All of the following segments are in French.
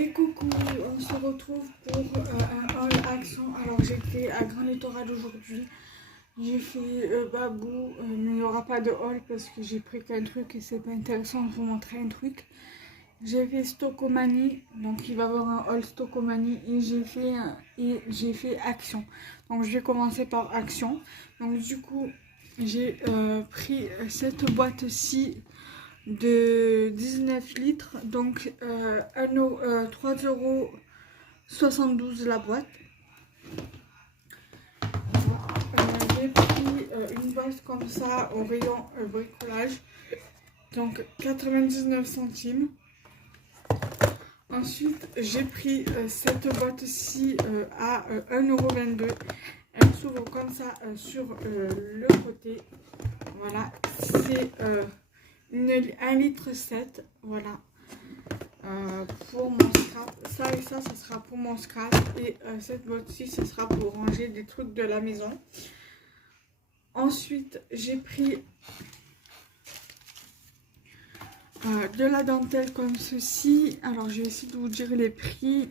Et coucou, on se retrouve pour un haul action. Alors j'étais à Grand Littoral aujourd'hui. J'ai fait Babou, mais il n'y aura pas de haul parce que j'ai pris qu'un truc et c'est pas intéressant de vous montrer un truc. J'ai fait Stockomanie, donc il va y avoir un haul Stockomanie et j'ai fait Action. Donc je vais commencer par Action. Donc du coup j'ai pris cette boîte-ci de 19 litres, donc 3,72 € la boîte. J'ai pris une boîte comme ça au rayon bricolage, donc 99 centimes. Ensuite j'ai pris cette boîte-ci à 1,22 €. Elle s'ouvre comme ça sur le côté. Voilà, c'est 1,7 litre, voilà. Pour mon scrap, ça et ça sera pour mon scrap, et cette boîte-ci ce sera pour ranger des trucs de la maison. Ensuite j'ai pris de la dentelle comme ceci. Alors je vais essayer de vous dire les prix.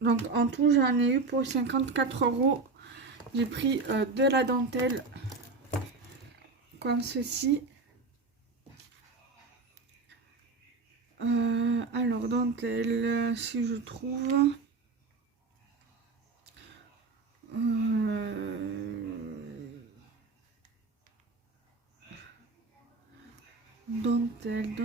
Donc en tout j'en ai eu pour 54 €. J'ai pris de la dentelle comme ceci. Alors dentelle, si je trouve dentelle,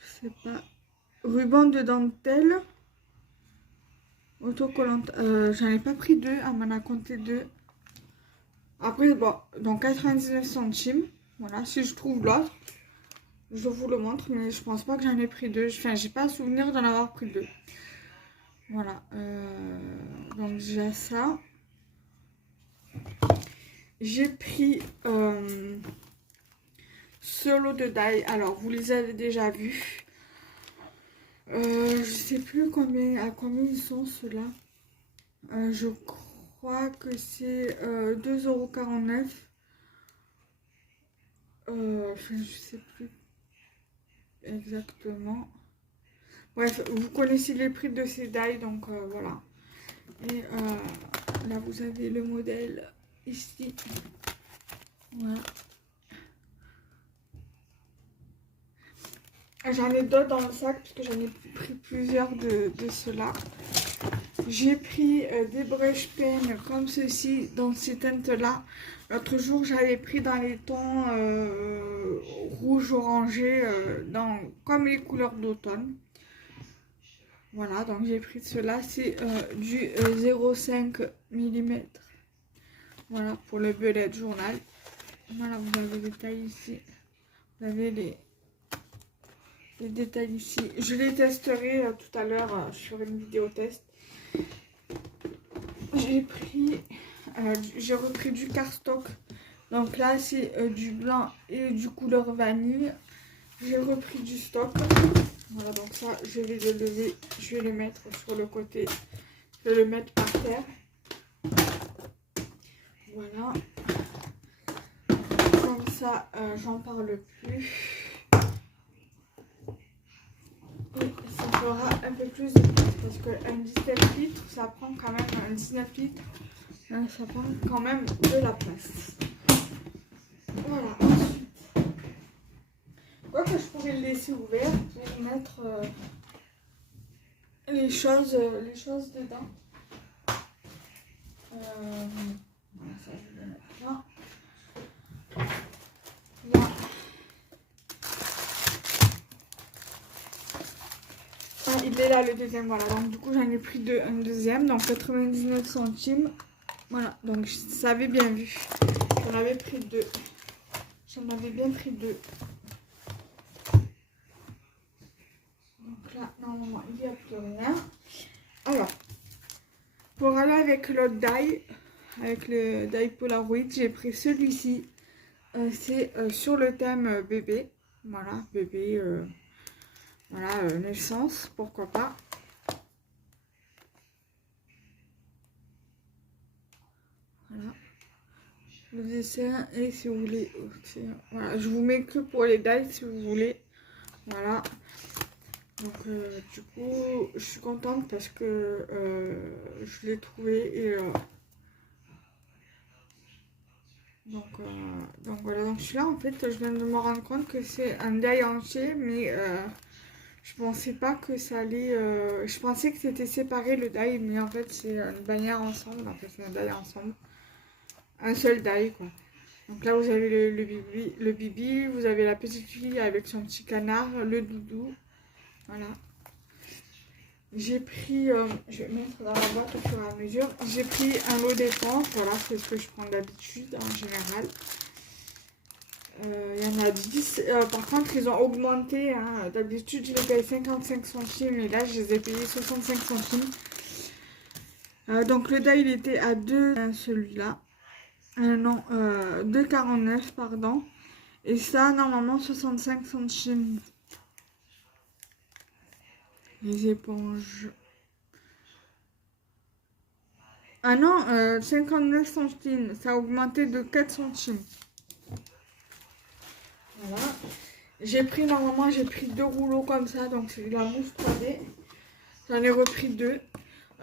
je sais pas, ruban de dentelle autocollante. J'en ai pas pris deux, elle m'en a compté deux. Après bon, donc 99 centimes. Voilà, si je trouve l'autre je vous le montre, mais je pense pas que j'en ai pris deux. Enfin, j'ai pas souvenir d'en avoir pris deux. Voilà, donc j'ai ça. J'ai pris ce lot de die. Alors vous les avez déjà vus. Je sais plus à combien ils sont ceux-là. Je crois que c'est 2,49 €. Enfin, je sais plus exactement. Bref, vous connaissez les prix de ces die, donc voilà. Et là vous avez le modèle ici. Voilà. J'en ai d'autres dans le sac parce que j'en ai pris plusieurs de ceux-là. J'ai pris des brush pens comme ceci dans ces teintes-là. L'autre jour, j'avais pris dans les tons rouge orangé, comme les couleurs d'automne. Voilà, donc j'ai pris cela. C'est du 0,5 mm. Voilà, pour le bullet journal. Voilà, vous avez les détails ici. Vous avez les détails ici. Je les testerai tout à l'heure. Je ferai une vidéo test. J'ai repris du cardstock. Donc là c'est du blanc et du couleur vanille. J'ai repris du stock. Voilà, donc ça je vais le lever, je vais le mettre sur le côté, je vais le mettre par terre. Voilà, comme ça j'en parle plus. Et ça fera un peu plus de place parce qu'un 19 litres ça prend quand même, un 19 litres ça prend quand même de la place. Voilà, ensuite, quoi que je pourrais le laisser ouvert pour mettre les choses dedans. Voilà, ça je vais le mettre là. Là. Ah, il est là le deuxième, voilà. Donc du coup j'en ai pris un deuxième, donc 99 centimes. Voilà, donc ça avait bien vu. J'en avais pris deux. J'en avais bien pris deux. Donc là, normalement, il n'y a plus rien. Alors, pour aller avec l'autre die, avec le die Polaroid, j'ai pris celui-ci. C'est sur le thème bébé. Voilà, bébé, voilà, naissance, pourquoi pas. le dessin. Et si vous voulez, voilà, je vous mets que pour les dailles si vous voulez. Voilà. Donc du coup, je suis contente parce que je l'ai trouvé et donc voilà. Donc celui-là, en fait, je viens de me rendre compte que c'est un die entier, mais je pensais pas que ça allait. Je pensais que c'était séparé le die, mais en fait, c'est une bannière ensemble. En fait, c'est un die ensemble, un seul die quoi. Donc là, vous avez le bibi, vous avez la petite fille avec son petit canard, le doudou. Voilà. J'ai pris, je vais mettre dans la boîte au fur et à mesure. J'ai pris un lot d'éponges, voilà, c'est ce que je prends d'habitude en général. Il y en a 10. Par contre, ils ont augmenté. Hein. D'habitude, je les paye 55 centimes et là, je les ai payés 65 centimes. Donc le die, il était à 2, celui-là. Non, 2,49, pardon. Et ça, normalement, 65 centimes. Les éponges. Ah non, 59 centimes. Ça a augmenté de 4 centimes. Voilà. Normalement, j'ai pris 2 rouleaux comme ça. Donc, c'est de la mousse 3D. J'en ai repris 2.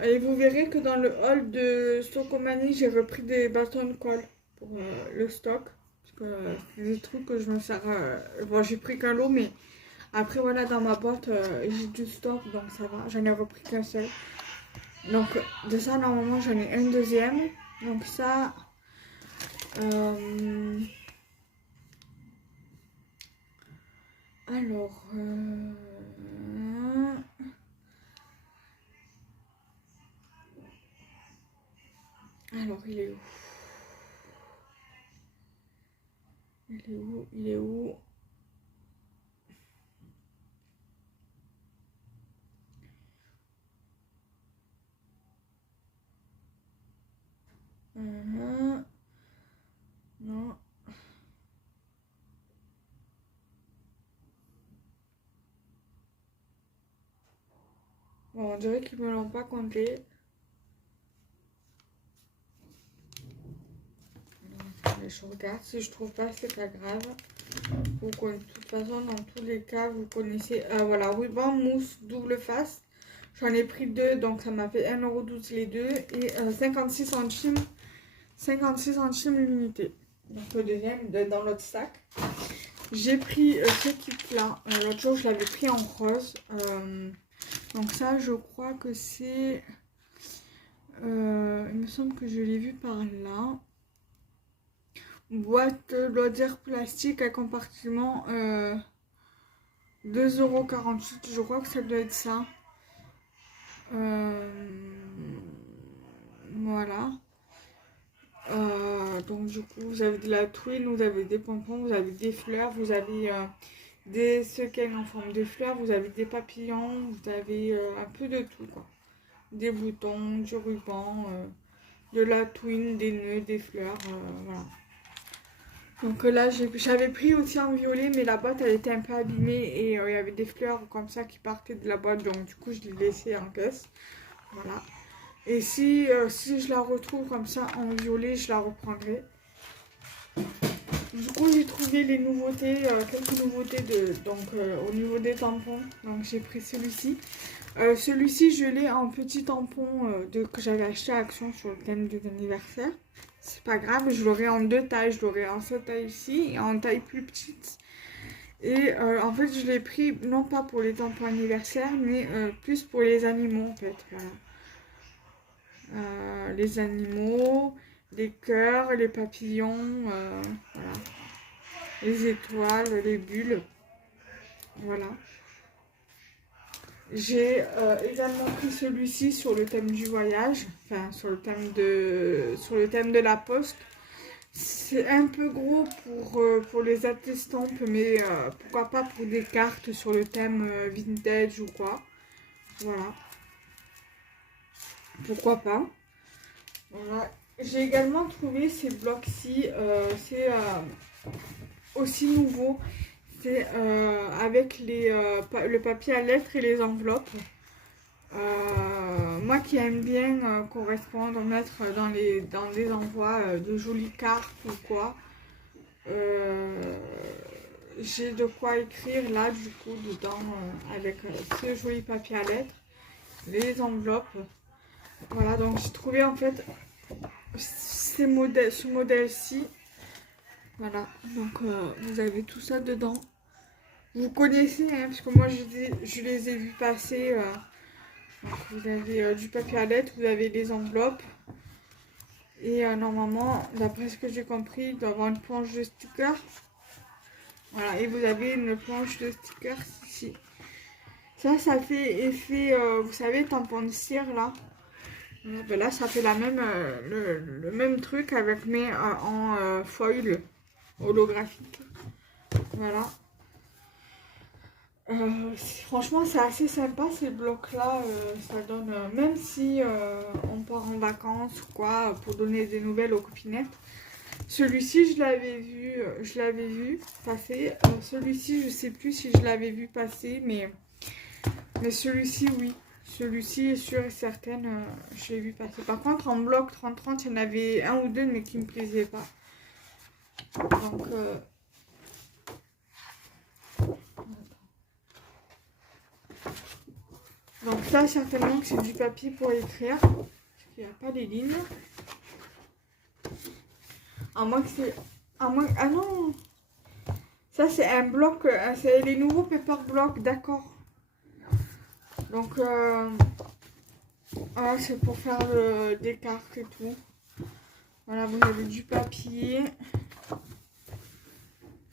Et vous verrez que dans le hall de Stockomanie, j'ai repris des bâtons de colle pour le stock. Parce que c'est des trucs que je me sers. Bon, j'ai pris qu'un lot, mais après, voilà, dans ma boîte, j'ai du stock, donc ça va. J'en ai repris qu'un seul. Donc, de ça, normalement, j'en ai un deuxième. Donc, ça. Alors. Alors, il est où? Il est où? Il est où? Non. Bon, on dirait qu'ils me l'ont pas compté. Je regarde, si je trouve pas, c'est pas grave. De toute façon, dans tous les cas, vous connaissez. Voilà, ruban mousse double face. J'en ai pris 2, donc ça m'a fait 1,12 € les deux. Et 56 centimes. 56 centimes l'unité. Donc le deuxième dans l'autre sac. J'ai pris ce kit-là. L'autre jour, je l'avais pris en rose. Donc ça, je crois que c'est... il me semble que je l'ai vu par là. Boîte Lodière plastique à compartiment 2,48 €. Je crois que ça doit être ça. Voilà. Donc du coup, vous avez de la twine, vous avez des pompons, vous avez des fleurs, vous avez des sequins en forme de fleurs, vous avez des papillons, vous avez un peu de tout quoi. Des boutons, du ruban, de la twine, des nœuds, des fleurs, voilà. Donc là, j'avais pris aussi en violet, mais la boîte, elle était un peu abîmée et il y avait des fleurs comme ça qui partaient de la boîte. Donc du coup, je l'ai laissée en caisse. Voilà. Et si je la retrouve comme ça en violet, je la reprendrai. Du coup, j'ai trouvé les nouveautés, quelques nouveautés au niveau des tampons. Donc j'ai pris celui-ci. Celui-ci, je l'ai en petit tampon que j'avais acheté à Action sur le thème de l'anniversaire. C'est pas grave, je l'aurai en 2 tailles. Je l'aurai en cette taille ici et en taille plus petite. Et en fait, je l'ai pris non pas pour les tampons anniversaire, mais plus pour les animaux en fait. Voilà. Les animaux, les cœurs, les papillons, voilà. Les étoiles, les bulles. Voilà. J'ai également pris celui-ci sur le thème du voyage, enfin sur le thème de la poste. C'est un peu gros pour les attestampes, mais pourquoi pas pour des cartes sur le thème vintage ou quoi. Voilà. Pourquoi pas. Voilà. J'ai également trouvé ces blocs-ci, c'est aussi nouveau. C'est avec le papier à lettres et les enveloppes. Moi qui aime bien correspondre, mettre dans les envois de jolies cartes ou quoi, j'ai de quoi écrire là du coup dedans avec ce joli papier à lettres, les enveloppes. Voilà, donc j'ai trouvé en fait ce modèle-ci. Voilà, donc vous avez tout ça dedans. Vous connaissez, hein, parce que moi je les ai vus passer. Donc, vous avez du papier à lettres, vous avez les enveloppes. Et normalement, d'après ce que j'ai compris, il doit y avoir une planche de stickers. Voilà, et vous avez une planche de stickers ici. Ça fait effet, vous savez, tampon de cire là. Voilà, ben là, ça fait le même truc avec mais en foil holographique. Voilà. Franchement, c'est assez sympa ces blocs-là. Ça donne, même si on part en vacances ou quoi, pour donner des nouvelles aux copinettes. Celui-ci, je l'avais vu passer. Celui-ci, je sais plus si je l'avais vu passer, mais celui-ci, oui. Celui-ci est sûr et certain, je l'ai vu passer. Par contre, en bloc 30-30, il y en avait un ou deux, mais qui me plaisaient pas. Donc, ça, certainement que c'est du papier pour écrire. Parce qu'il n'y a pas les lignes. À moins que c'est... Ah non. Ça, c'est un bloc. C'est les nouveaux paper blocks, d'accord. Donc, voilà, c'est pour faire des cartes et tout. Voilà, vous avez du papier.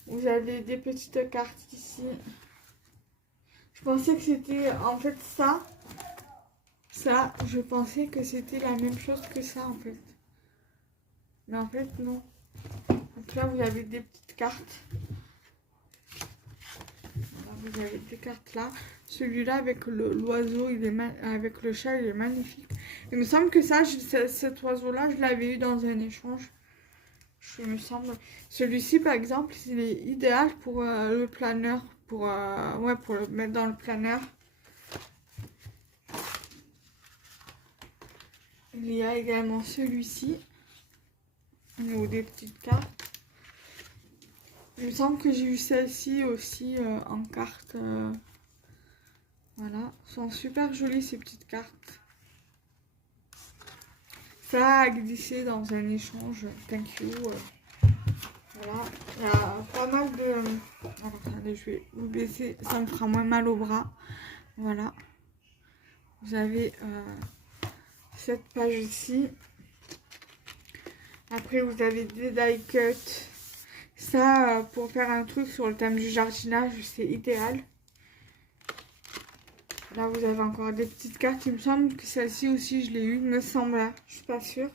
Vous avez des petites cartes ici. Je pensais que c'était en fait ça. Ça, je pensais que c'était la même chose que ça en fait. Mais en fait, non. Donc là, vous avez des petites cartes. Voilà, vous avez des cartes là. Celui-là avec l'oiseau, avec le chat, il est magnifique. Il me semble que cet oiseau-là, je l'avais eu dans un échange. Il me semble. Celui-ci, par exemple, il est idéal pour le planeur. Pour le mettre dans le planeur. Il y a également celui-ci. Ou des petites cartes. Il me semble que j'ai eu celle-ci aussi en carte. Voilà. Elles sont super jolies ces petites cartes. Ça a glissé dans un échange. Thank you. Voilà. Il y a pas mal de... Alors, attendez, je vais vous baisser. Ça me fera moins mal au bras. Voilà. Vous avez cette page ici. Après, vous avez des die cuts. Ça, pour faire un truc sur le thème du jardinage, c'est idéal. Là, vous avez encore des petites cartes. Il me semble que celle-ci aussi, je l'ai eu. Il me semble, hein. Je suis pas sûre.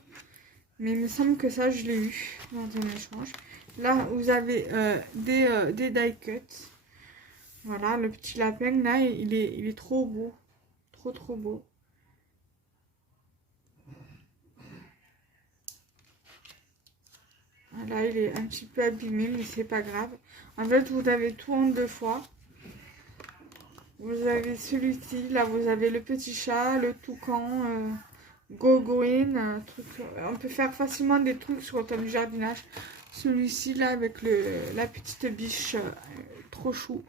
Mais il me semble que ça, je l'ai eu dans un échange. Là, vous avez des die cuts. Voilà, le petit lapin, là, il est trop beau. Trop beau. Là, il est un petit peu abîmé, mais c'est pas grave. En fait, vous avez tout en deux fois. Vous avez celui-ci, là, vous avez le petit chat, le toucan, go green, truc. On peut faire facilement des trucs sur le thème du jardinage. Celui-ci, là, avec la petite biche, trop chou.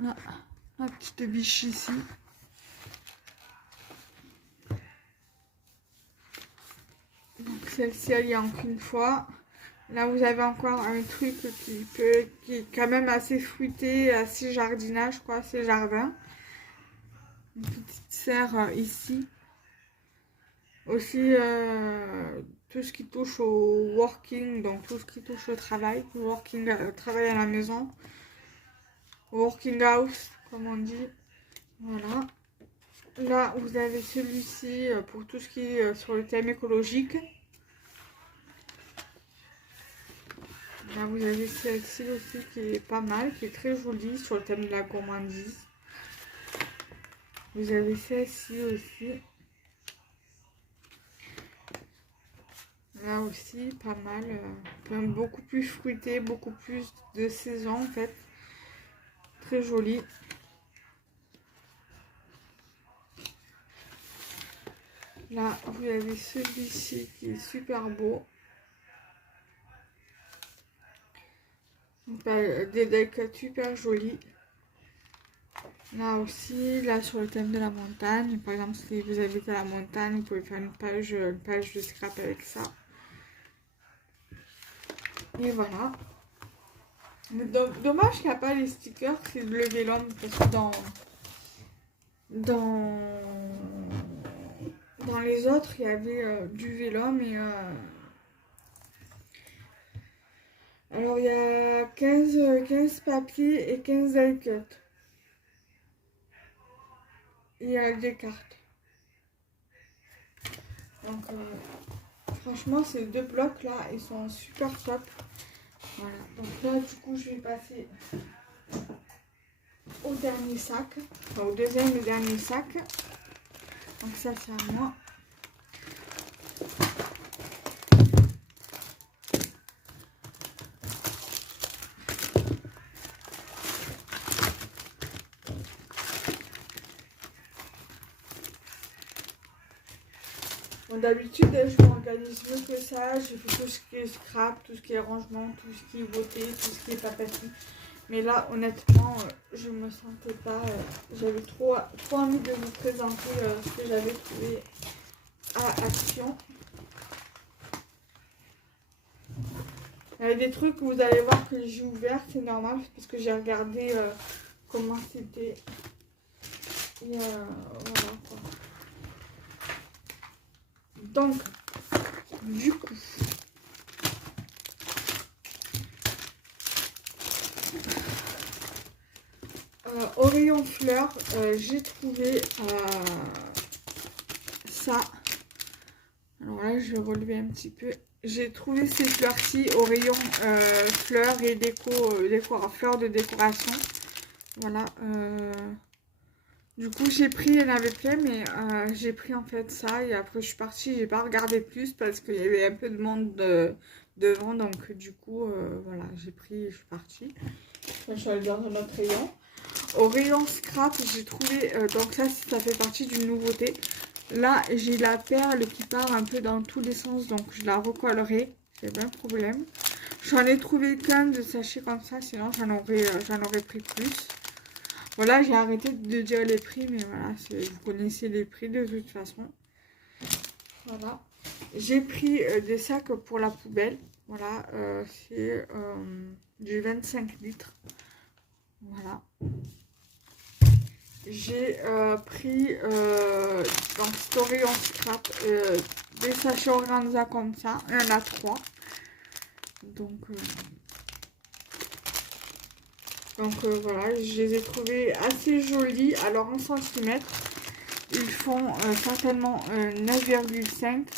Là, la petite biche ici. Donc celle-ci, elle y a qu'une fois. Là, vous avez encore un truc qui est quand même assez fruité, assez jardinage, quoi, assez jardin. Une petite serre ici. Aussi, tout ce qui touche au working, donc tout ce qui touche au travail. Working, travail à la maison. Working house, comme on dit. Voilà. Là, vous avez celui-ci pour tout ce qui est sur le thème écologique. Là, vous avez celle-ci aussi qui est pas mal, qui est très jolie sur le thème de la gourmandise. Vous avez celle-ci aussi. Là aussi, pas mal. Beaucoup plus fruité, beaucoup plus de saison en fait. Très joli. Là, vous avez celui-ci qui est super beau. Des decks super jolis. Là aussi, là sur le thème de la montagne. Par exemple, si vous habitez à la montagne, vous pouvez faire une page de scrap avec ça. Et voilà. Mais dommage qu'il n'y a pas les stickers, c'est le vélum, parce que dans les autres, il y avait du vélum et alors il y a 15 papiers et 15 die cut. Il y a des cartes. Donc franchement, ces deux blocs là, ils sont super top. Voilà, donc là du coup je vais passer au dernier sac, enfin au deuxième et dernier sac. Donc ça c'est à moi. Bon, d'habitude je m'organise mieux que ça, je fais tout ce qui est scrap, tout ce qui est rangement, tout ce qui est beauté, tout ce qui est papeterie. Mais là, honnêtement, je me sentais pas. J'avais trop envie de vous présenter ce que j'avais trouvé à Action. Il y avait des trucs que vous allez voir que j'ai ouvert, c'est normal, parce que j'ai regardé comment c'était. Et voilà quoi. Donc, du coup. Au rayon fleurs, j'ai trouvé ça. Alors là, je vais relever un petit peu. J'ai trouvé ces fleurs-ci au rayon fleurs et fleurs de décoration. Voilà. Du coup, j'ai pris, il y en avait plein, mais j'ai pris en fait ça. Et après, je suis partie, j'ai pas regardé plus parce qu'il y avait un peu de monde devant. Donc, du coup, voilà, j'ai pris et je suis partie. Là, je suis allée dans un autre rayon. Au rayon scrap, j'ai trouvé, donc ça fait partie d'une nouveauté. Là, j'ai la perle qui part un peu dans tous les sens, donc je la recollerai, c'est pas un problème. J'en ai trouvé qu'un de sachet comme ça, sinon j'en aurais pris plus. Voilà, j'ai arrêté de dire les prix, mais voilà, vous connaissez les prix de toute façon. Voilà. J'ai pris des sacs pour la poubelle. Voilà, c'est du 25 litres. Voilà. J'ai pris dans Story on Scrap des sachets organza comme ça. Il y en a 3. Donc voilà, je les ai trouvés assez jolis. Alors en centimètres, ils font certainement 9,5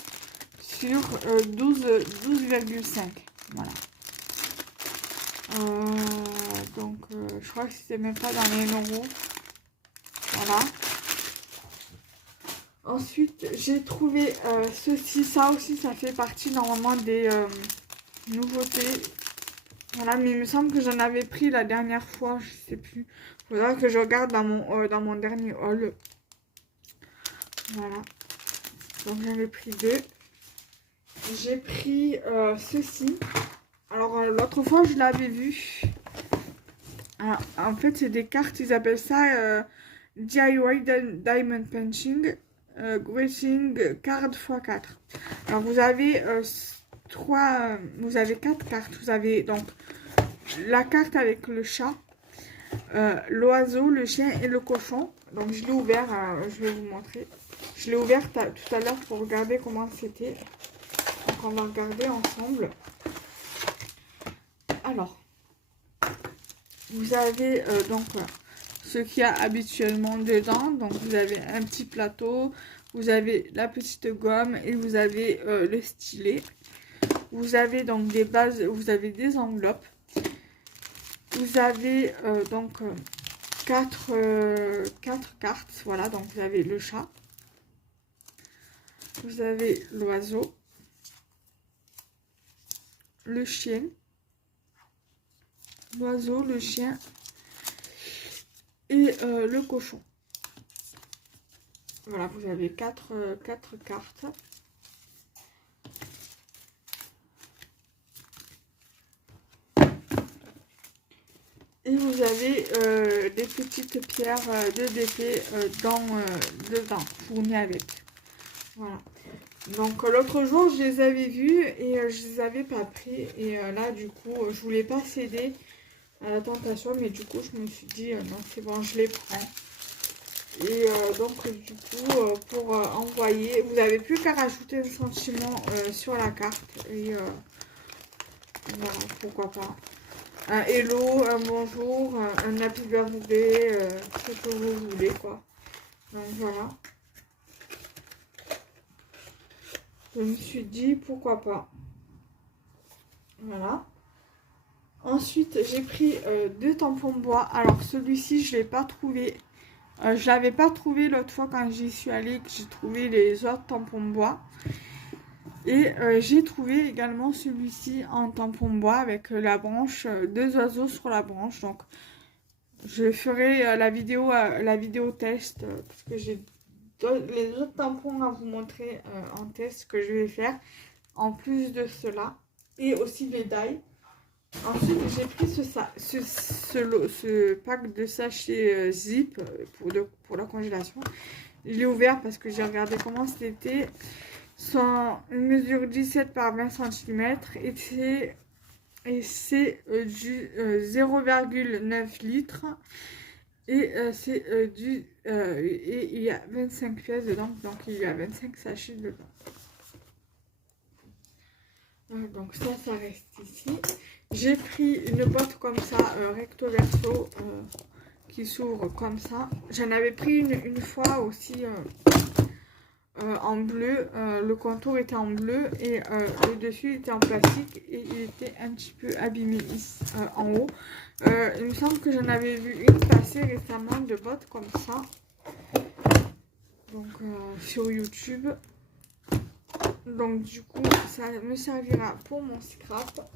sur 12,5. Voilà. Donc je crois que c'était même pas dans les euros. Voilà. Ensuite, j'ai trouvé ceci. Ça aussi, ça fait partie normalement des nouveautés. Voilà, mais il me semble que j'en avais pris la dernière fois. Je sais plus. Il faudra que je regarde dans mon dernier haul. Voilà. Donc, j'en ai pris 2. J'ai pris ceci. Alors, l'autre fois, je l'avais vu. Ah, en fait, c'est des cartes. Ils appellent ça DIY Diamond Punching. Greeting card x4. Alors vous avez vous avez 4 cartes. Vous avez donc la carte avec le chat, l'oiseau, le chien et le cochon. Donc je l'ai ouvert, je vais vous montrer. Je l'ai ouvert tout à l'heure pour regarder comment c'était. Donc on va regarder ensemble. Alors, vous avez donc ce qu'il y a habituellement dedans. Donc vous avez un petit plateau, vous avez la petite gomme et vous avez le stylet. Vous avez donc des bases, vous avez des enveloppes. Vous avez donc 4 cartes. Voilà, donc vous avez le chat. Vous avez l'oiseau, le chien, l'oiseau, le chien et le cochon. Voilà, vous avez quatre cartes. Et vous avez des petites pierres de DP dedans, fournies avec. Voilà. Donc l'autre jour, je les avais vues et je les avais pas pris. Et là, du coup, je voulais pas céder à la tentation. Mais du coup, je me suis dit, non, c'est bon, je les prends. Et donc, du coup, pour envoyer, vous n'avez plus qu'à rajouter un sentiment sur la carte. Et voilà, pourquoi pas. Un hello, un bonjour, un happy birthday, ce que vous voulez, quoi. Donc voilà. Je me suis dit, pourquoi pas. Voilà. Ensuite, j'ai pris 2 tampons bois. Alors, celui-ci, je ne l'ai pas trouvé. Je l'avais pas trouvé l'autre fois quand j'y suis allée, que j'ai trouvé les autres tampons bois. Et j'ai trouvé également celui-ci en tampon bois avec la branche, 2 oiseaux sur la branche. Donc, je ferai la vidéo test parce que j'ai les autres tampons à vous montrer en test que je vais faire en plus de cela et aussi les die. Ensuite, j'ai pris ce pack de sachets zip pour la congélation. Je l'ai ouvert parce que j'ai regardé comment c'était. Il mesure 17 par 20 cm et c'est du 0,9 litres. Et et il y a 25 pièces dedans, donc il y a 25 sachets dedans. Donc ça reste ici. J'ai pris une boîte comme ça, recto verso, qui s'ouvre comme ça. J'en avais pris une fois aussi en bleu. Le contour était en bleu et le dessus était en plastique et il était un petit peu abîmé ici, en haut. Il me semble que j'en avais vu une passer récemment de bottes comme ça. Donc sur YouTube. Donc du coup ça me servira pour mon scrap.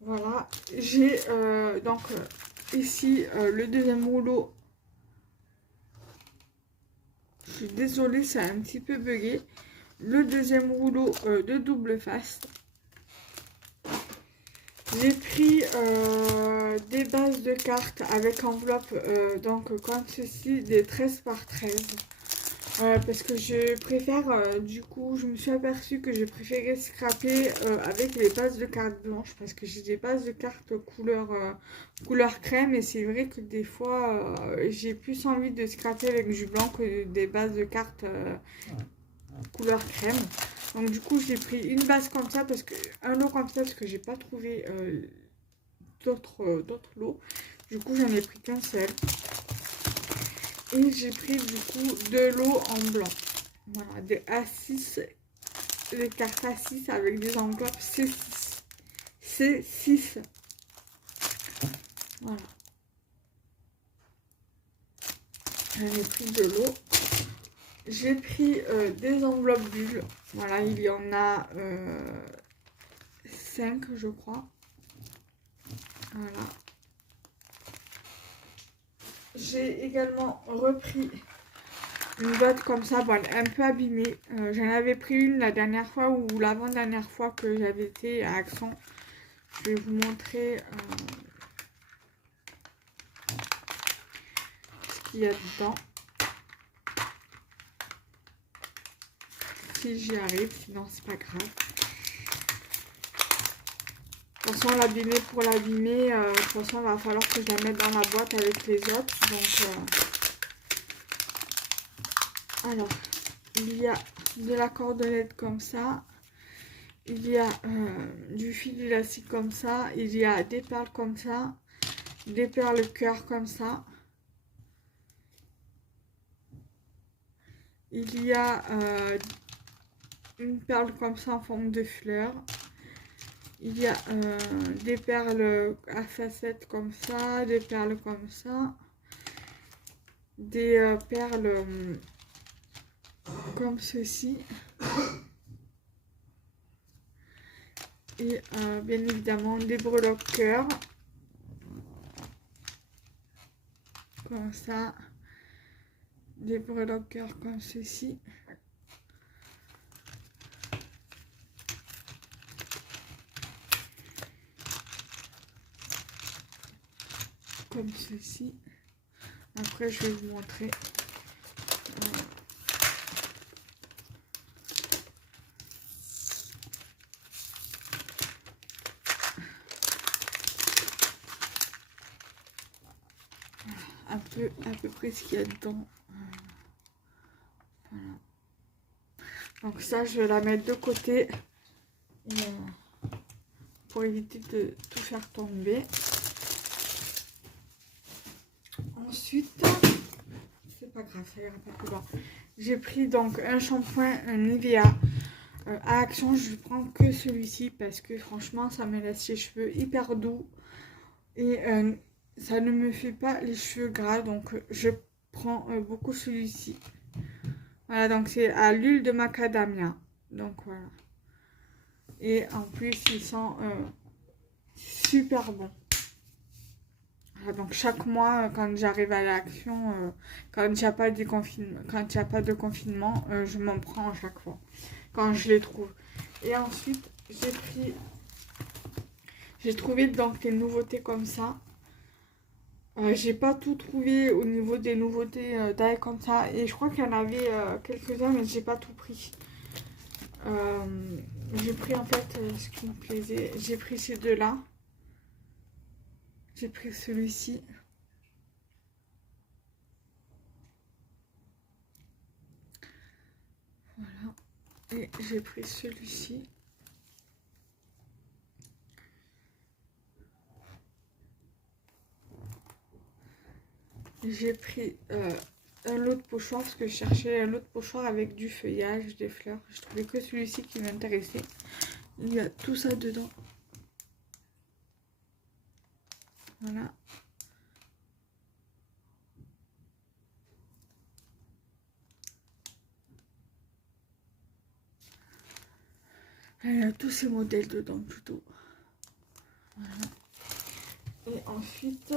Voilà. J'ai donc ici le deuxième rouleau. Je suis désolée, ça a un petit peu bugué. Le deuxième rouleau de double face. J'ai pris des bases de cartes avec enveloppe, donc comme ceci, des 13 par 13. Parce que je préfère, du coup, je me suis aperçue que je préférais scraper avec les bases de cartes blanches. Parce que j'ai des bases de cartes couleur crème. Et c'est vrai que des fois, j'ai plus envie de scraper avec du blanc que des bases de cartes couleur crème. Donc du coup j'ai pris une base comme ça un lot comme ça parce que j'ai pas trouvé d'autres lots. Du coup j'en ai pris qu'un seul. Et j'ai pris du coup 2 lots en blanc. Voilà, des A6, les cartes A6 avec des enveloppes C6. Voilà. J'en ai pris 2 lots. J'ai pris des enveloppes bulles. Voilà, il y en a 5 je crois. Voilà. J'ai également repris une boîte comme ça, bon, un peu abîmée. J'en avais pris une la dernière fois ou l'avant-dernière fois que j'avais été à Accent. Je vais vous montrer ce qu'il y a dedans. Si j'y arrive, sinon c'est pas grave. De toute façon, l'abîmer pour l'abîmer, de toute façon, il va falloir que je la mette dans la boîte avec les autres. Donc, alors, il y a de la cordelette comme ça. Il y a du fil élastique comme ça. Il y a des perles comme ça. Des perles cœur comme ça. Il y a une perle comme ça en forme de fleur. Il y a des perles à facettes comme ça, des perles comme ça, des perles comme ceci. Et bien évidemment des breloques cœur. Comme ça. des breloques comme ceci. Comme ceci. Après, je vais vous montrer. À peu près ce qu'il y a dedans. Voilà. Donc ça, je vais la mettre de côté pour éviter de tout faire tomber. Ensuite, c'est pas grave, ça ira pas plus loin. J'ai pris donc un shampoing, un Nivea à Action. Je prends que celui-ci parce que franchement, ça me laisse les cheveux hyper doux et ça ne me fait pas les cheveux gras. Donc, je prends beaucoup celui-ci. Voilà, donc c'est à l'huile de macadamia. Donc voilà. Et en plus, il sent super bon. Donc chaque mois, quand j'arrive à l'Action, quand il n'y a pas de confinement, je m'en prends à chaque fois, quand je les trouve. Et ensuite, j'ai trouvé donc des nouveautés comme ça. J'ai pas tout trouvé au niveau des nouveautés d'ail comme ça. Et je crois qu'il y en avait quelques-uns, mais j'ai pas tout pris. J'ai pris en fait ce qui me plaisait. J'ai pris ces deux-là. J'ai pris celui-ci. Voilà. Et j'ai pris celui-ci. J'ai pris un lot de pochoir parce que je cherchais un lot de pochoir avec du feuillage, des fleurs. Je trouvais que celui-ci qui m'intéressait. Il y a tout ça dedans. Voilà. Il y a tous ces modèles dedans plutôt. Voilà. Et ensuite,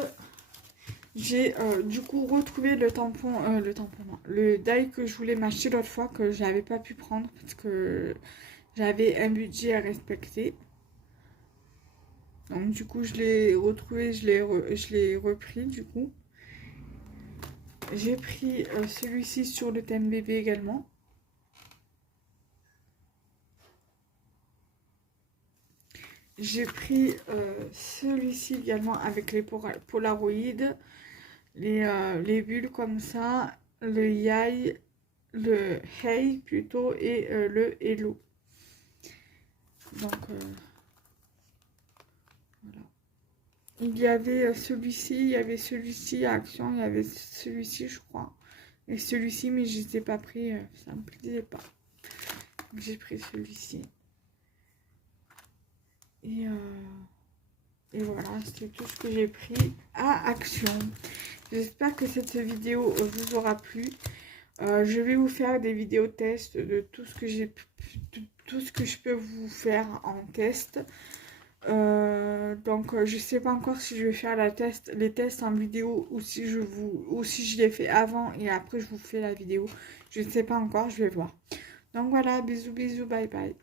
j'ai du coup retrouvé le dye que je voulais m'acheter l'autre fois, que j'avais pas pu prendre parce que j'avais un budget à respecter. Donc du coup je l'ai retrouvé, je l'ai repris du coup. J'ai pris celui-ci sur le thème bébé également. J'ai pris celui-ci également avec les Polaroid, les bulles comme ça, le Yay, le Hey plutôt et le Hello. Donc voilà. Il y avait celui-ci, il y avait celui-ci à Action, il y avait celui-ci je crois. Et celui-ci, mais je ne les ai pas pris, ça me plaisait pas. J'ai pris celui-ci. Et voilà, c'est tout ce que j'ai pris à Action. J'espère que cette vidéo vous aura plu. Je vais vous faire des vidéos tests de tout ce que je peux vous faire en test. Donc je sais pas encore si je vais faire les tests en vidéo ou si je les fais avant et après je vous fais la vidéo. Je ne sais pas encore, je vais voir. Donc voilà, bisous bisous, bye bye.